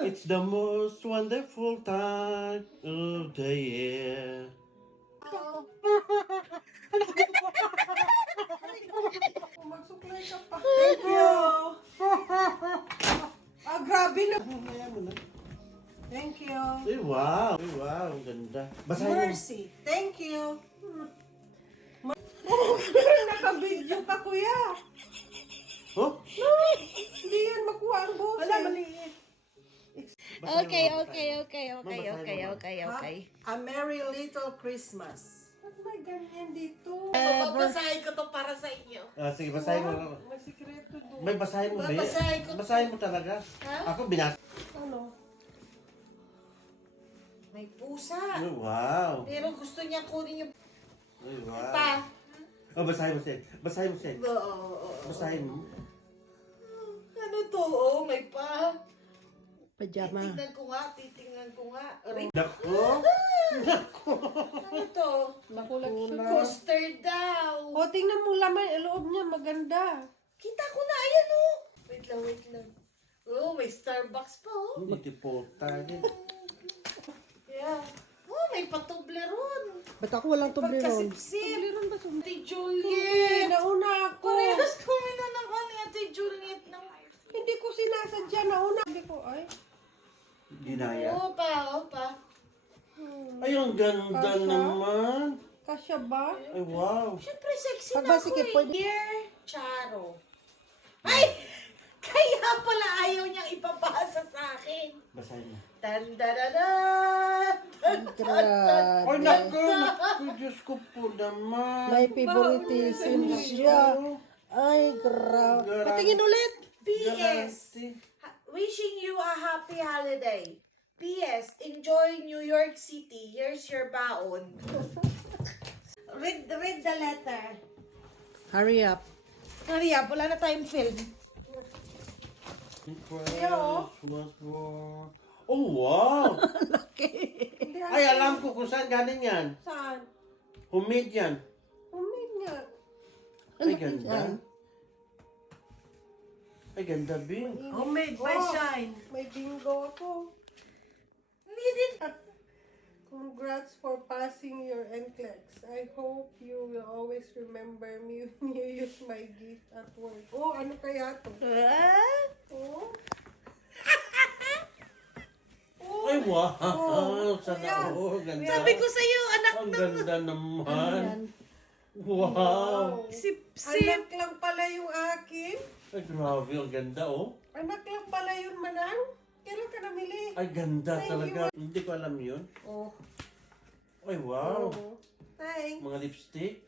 It's the most wonderful time of the year. Oh. thank you. I'll Thank you. Wow. wow. Mercy. Thank you. Nakabidyo pa kuya. Oke okay, oke okay, oke okay, oke okay, oke okay, oke okay, oke. A Merry Little okay. eh, Christmas. Ang ganyan dito. Ako ko to para sa inyo. Uh, oh, sige, basahin mo. May basahin mo. Basahin ko. Basahin mo talaga. Ha? Ako binas. Ano? Oh, may pusa. Oh, wow. Pero gusto niya kunin yung... Ay, oh, wow. Pa. Hmm? Oh, basahin mo siya. Basahin mo siya. Oo. No, oh, oh, oh. Basahin mo. Ano to? Oh, may pa. Oh. pajama. Titingnan ko nga, titingnan ko nga. Dako? Dako. Ano to? Nakulak siya. Coaster daw. O, oh, tingnan mo laman. Loob niya, maganda. Kita ko na, ayan o. Oh. Wait lang, wait lang. Oh, may Starbucks pa oh. Matipota niya. yeah. Oh, may patubleron. Ba't ako walang tubleron? Pagkasipsip. Tubleron ba? Ate Juliet! Nauna ako! Parehas kumina ng ate Juliet ko sinasadya na una. Hindi ko, ay. Ginaya? Uh, oo, pa, oo, pa. Hmm. Ay, ang ganda Kasha? naman. Kasya ba? Eh. Ay, wow. Siyempre, sexy basigil, na ako eh. Po... E. Dear Charo. Ay! Kaya pala ayaw niyang ipapasa sa akin. Basahin niya. Tandararan! Tandararan! Ay, ay, ay naku! Na, Diyos ko po naman! May favorite ba, na, siya! Ay, grabe! Patingin ulit! P.S. Wishing you a happy holiday. P.S. Enjoy New York City. Here's your baon. read, with the letter. Hurry up. Hurry up. Wala na tayong film. Quest, oh, wow! Lucky. <Laki. laughs> Ay, alam ko kung saan ganun yan. Saan? Humid yan. Humid yan. Ay, ganda. Bing. Ay, ganda bingo. Homemade oh, by Shine. Oh, may bingo ako. Needed. Congrats for passing your NCLEX. I hope you will always remember me when you use my gift at work. Oh, ano kaya to? Huh? Oh. oh. Ay, wow. Oh. Sana, yan. oh, ganda. May sabi ko sa'yo, anak Ang nang... ganda naman. Wow. Ano wow. Sip, sip. Anak lang pala yung akin. Ay, grabe, ang ganda, oh. Anak lang pala yun, manang. Kailan ka namili? Ay, ganda Ay, talaga. Yun. Hindi ko alam yun. Oh. Ay, wow. Oh. Hi. Mga lipstick.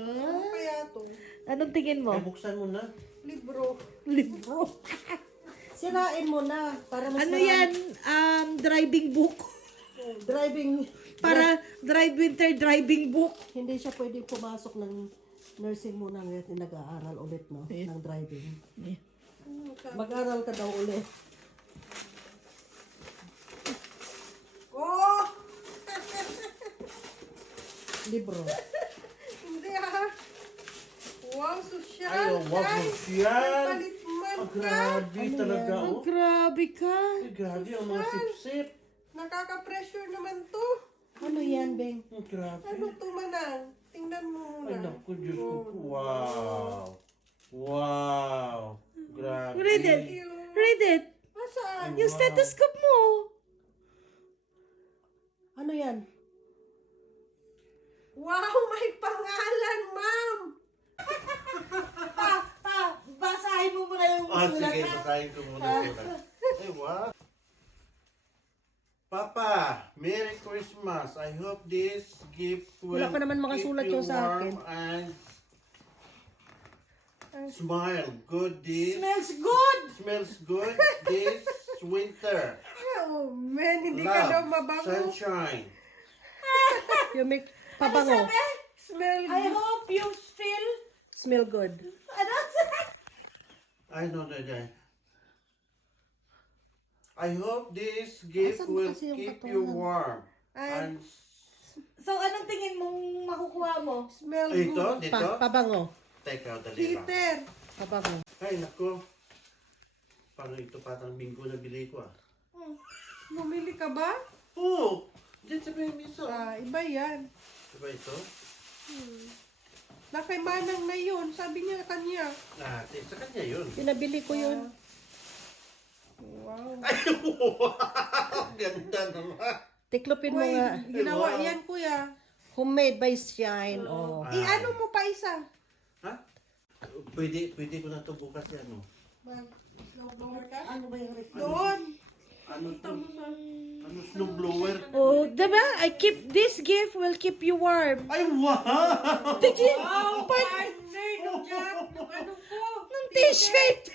Ano kaya to? Anong tingin mo? Ay, buksan mo na. Libro. Libro. Sinain mo na. Para mas ano yan? Lang... Um, driving book. Oh, driving. Para drive winter driving book. Hindi siya pwede pumasok ng nursing muna ngayon yung nag-aaral ulit, no? Ng driving. Mag-aaral ka daw ulit. Oh! Libro. Hindi, ha? wow, social! Ayaw, no, wow, ano social! Grabe talaga, oh. Grabe ka. Grabe, ang mga sip-sip. Nakaka-pressure naman to. Ano hmm. yan, Beng? Grabe. Ano to manang? Tingnan mo muna. Ay, oh, naku, Diyos ko. Wow. Wow. wow. Grabe. Read it. You. Read it. Asaan? Yung wow. stethoscope mo. Ano yan? Wow, may pangalan, ma'am! basahin mo muna ba yung sulat, ah, sige, basahin ko muna yung Ay, wow. Papa, Merry Christmas. I hope this gift will Wala naman mga keep sulat you sa warm akin. and Ay. smile. Good this. Smells good. Smells good this winter. Oh man, hindi Love, ka daw mabango. Sunshine. you make pabango. Ano Smell good. I hope you still smell good. Ano sabi? I don't know that. I hope this gift Asan will keep katungan? you warm. And, and so, anong tingin mong makukuha mo? Smell ito, good. Ito, dito? Pa pabango. Teka, dali Heater. lang. Pa pabango. Ay, hey, nako. Paano ito patang bingo na bili ko ah? Oh, mamili ka ba? Oo. Oh, Diyan sa may miso. Ah, iba yan. Iba ito? Hmm. Nakay manang na yun. Sabi niya kanya. Ah, sa kanya yun. Pinabili ko yun. Uh, Wow. Ay, wow. Ganda na naman. Tiklopin mo nga. Ginawa wow. yan, kuya. Homemade by Shine. Wow. Oh. oh. Eh, ano mo pa isa? Ha? Pwede, pwede ko na ito bukas yan, Ano ba yung ano? ano ano to... ano blower? Ano? Ano, ano, ano, ano, ano blower? Oh, diba? I keep this gift will keep you warm. Ay, wow! Did oh, you? Oh, partner, no, Jack. Ano po? Nung t-shirt!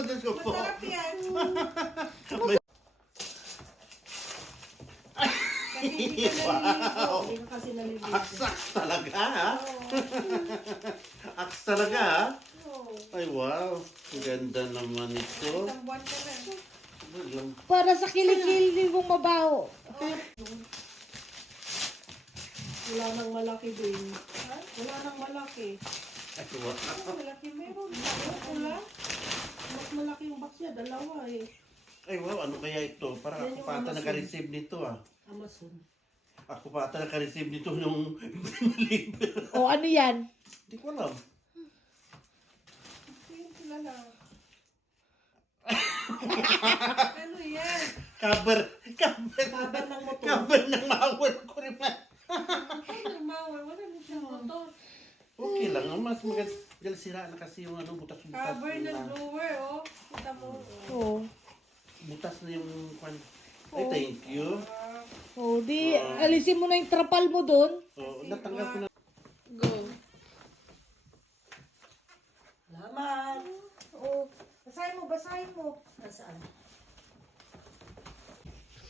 naman din ko po. Masarap yan. mm. May... ay, ay, wow. Ay, Aksak talaga ha? Oh. Aksak talaga Ay wow, ganda naman ito. Para sa kilikili mong mabaho. Oh. Wala nang malaki din. Wala nang malaki. Ay, wow. malaki meron. Mas malaki yung box niya, dalawa eh. Ay wow, ano kaya ito? Para Yan ako pa Amazon. ata nag-receive nito ah. Amazon. Ako pa ata nag-receive nito nung libre. o oh, ano yan? Hindi ko alam. ano yan? Cover. Cover. ng motor. Cover ng mawal ko rin. Cover ng mawal. Wala na sa motor. Okay lang. Ang mas magagal mag sira na kasi yung ano, butas butas. Cover na blue oh. Kita mo. Oo. Oh. Butas na yung kwan. Ay, thank you. Oh, di uh, oh. alisin mo na yung trapal mo doon. Oo, oh, natanggal ko na. Go. Laman. Oh, basahin mo, basahin mo. Nasaan?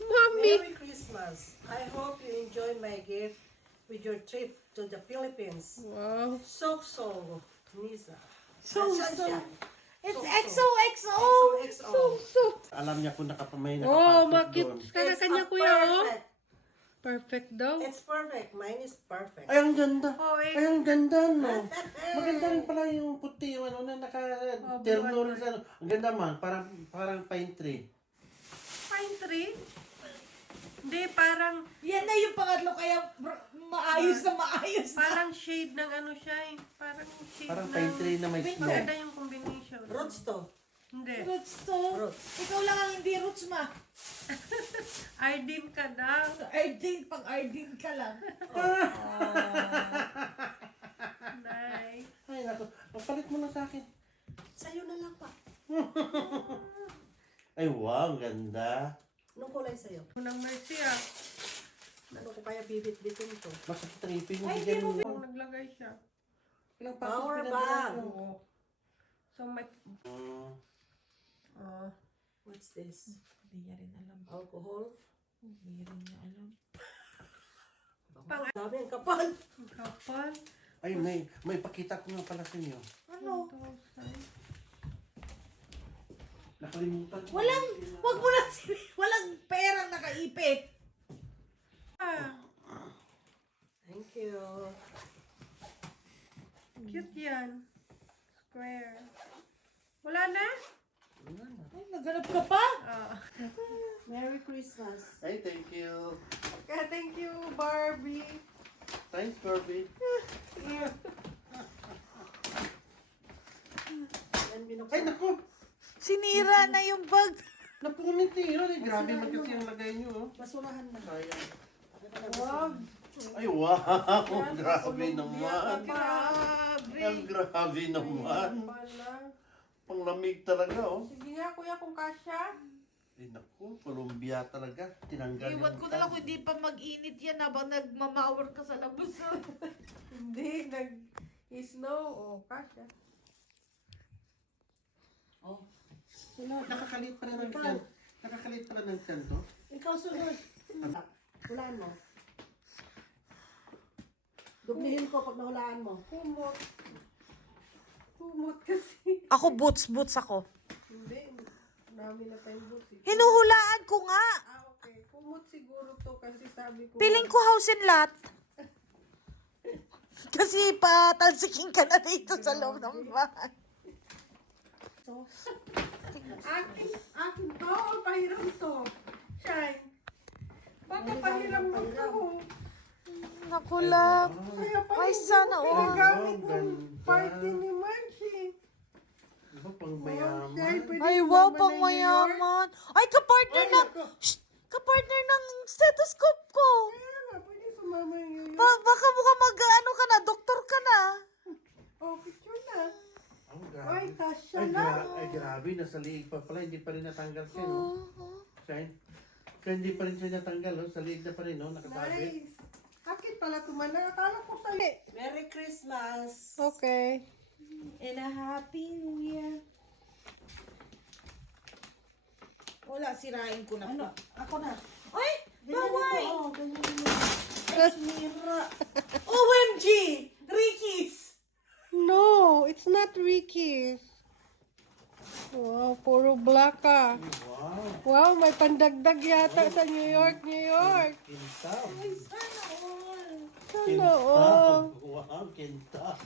Mommy. Merry Christmas. I hope you enjoy my gift with your trip to the Philippines. Wow. So so Nisa. So so. It's XOXO. XOXO. XOXO. XOXO. XOXO. So -so. Alam niya kung nakapamay na Oh, bakit? Kaya kanya perfect. kuya, oh. Perfect daw. It's perfect. Mine is perfect. Ay, ang ganda. Oh, Ay, ang ganda, no? Maganda rin pala yung puti, yung ano, na naka oh, ternura sa no. Ang ganda man, parang, parang pine tree. Pine tree? Hindi, parang... Yan na yung pangatlo, kaya... Bro, maayos, maayos na maayos na. Parang shade ng ano siya eh. Parang shade Parang ng... Parang pine tree na may snow. Maganda yung combination. Roots to? Hindi. Roots to? Roots. Ikaw lang ang hindi roots ma. Ardeen ka na. Ardeen, pang Ardeen ka lang. Oh. nice. uh... Ay, nako. Magpalit mo na sa akin. Sa'yo na lang pa. Ah. Ay, wow, ganda. Anong kulay sa'yo? Unang mercy ah. Ano ko kaya bibit-bitin ito? Basta tripin mo. Ay, hindi mo. Ang yung... naglagay siya. Power bank! So, my... Uh, uh, what's this? Uh, hindi niya rin alam. Alcohol? Hindi rin niya alam. Pang... Sabi, ang kapal! Ang kapal? Ay, may, may pakita ko nga pala sa inyo. Ano? ano Nakalimutan. Ko walang, na wag mo lang, na sinin. walang perang nakaipit. you. Cute yan. Square. Wala na? Ay, naganap ka pa? Oh. Merry Christmas. Hey, thank you. Okay, thank you, Barbie. Thanks, Barbie. Ay, naku! Sinira na yung bag! <bug. laughs> Napunit minti yun. Grabe, magkasi ang lagay nyo. Oh. Basurahan na. Sayang. Wow! Ay, wow! Ang grabe naman! Ang grabe naman! Panglamig talaga, oh. Sige nga, kuya, kung kasya. Eh, naku, Colombia talaga. Tinanggal Iwan ko talaga kung hindi pa mag-init yan habang nagmamawar ka sa labos. hindi, nag... Snow, oh, kasya. Oh, sino? Nakakalit pa rin ng kanto. Nakakalit pa rin ng kanto. Ikaw sunod. Ulan mo. Dublihin ko pag nahulaan mo. Kumot. Kumot kasi. Ako boots, boots ako. Hindi. Marami na tayong boots. Eh. Hinuhulaan ko nga. Ah, okay. Kumot siguro to kasi sabi ko. Piling na. ko house and lot. kasi patalsikin ka na dito okay. sa loob ng bahay. Okay. So, akin, so. akin to o pahiram to? Shine. Baka pahiram mo to. Naku lang. Ay, oh. pa ay sana o. Oh, ang gamit ng party ni Manchi. Diba oh, pang mayaman? Ay, wow, oh, pang mayaman. Ay, oh, ay kapartner na. Ako. Shhh! Kapartner ng stethoscope ko. Ay, oh, pwede sumama ng New York. Baka buka mag-ano ka na, doktor ka na. Okay, oh, picture na. Ay, Tasha na. Ay, grabe, nasa liig pa pala. Hindi pa rin natanggal siya, no? uh -huh. Kaya, hindi pa rin siya natanggal, no? Sa liig na pa rin, no? Nakatabi. Nice. pala tumanda. Akala ko sa'yo. Merry Christmas. Okay. And a Happy New Year. Wala, sirain ko na ano? po. Ako na. Ay! Baway! Ay, mira. OMG! Ricky's! No, it's not Ricky's. Wow, puro black hey, Wow. wow, may pandagdag yata hey. sa New York, New York. In, in Kintab. Oh, no. Wow, kintab.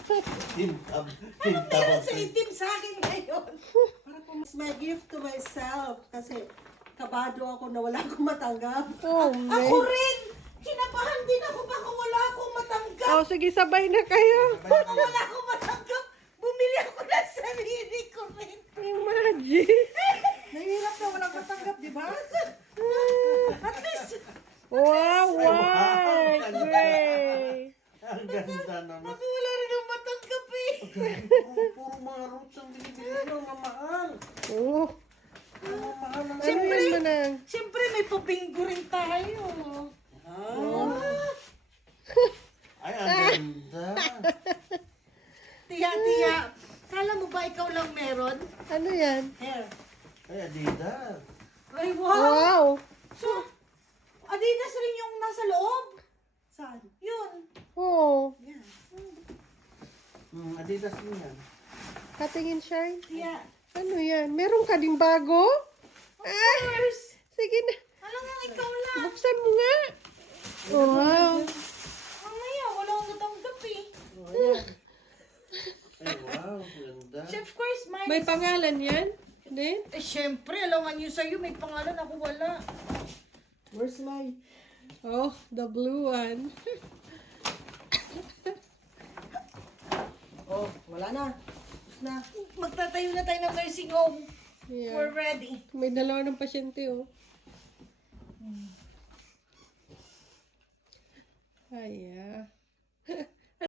kintab. Kintab. Ano meron sa itim sa akin ngayon? kung, it's my gift to myself. Kasi kabado ako na wala akong matanggap. Oh, at, ako rin! Kinabahan din ako baka wala akong matanggap. Oh, sige, sabay na kayo. Baka wala akong matanggap. Bumili ako na sa sarili ko rin. Imagine. Nahirap na wala akong matanggap, di ba? at, least, at least. Wow, at least. wow. wow maganda naman. Ako wala rin ang matang kape. okay. puro mga roots ang binibili oh. ah, mo. Ang Oo. Oh. Siyempre, siyempre may pabinggo rin tayo. Ah. Oh. Ay, ang ganda. tiya, tiya. Kala mo ba ikaw lang meron? Ano yan? Here. Ay, Adida. Ay, wow. wow. Adidasin yan. Katingin, Shai? Yeah. Ano yan? Meron ka din bago? Of course. Eh, sige na. Ano nga, ikaw lang. Buksan mo nga. Wow. wow. Mamaya, wala akong natanggap Oh, wow. Ganda. May pangalan yan? Din? Eh, syempre. Alam nga sa'yo, may pangalan ako wala. Where's my... Oh, the blue one. Oh, wala na. Tapos na. Magtatayo na tayo ng nursing home. Yeah. We're ready. May dalawa ng pasyente, oh. Hmm. Ay, ah, yeah.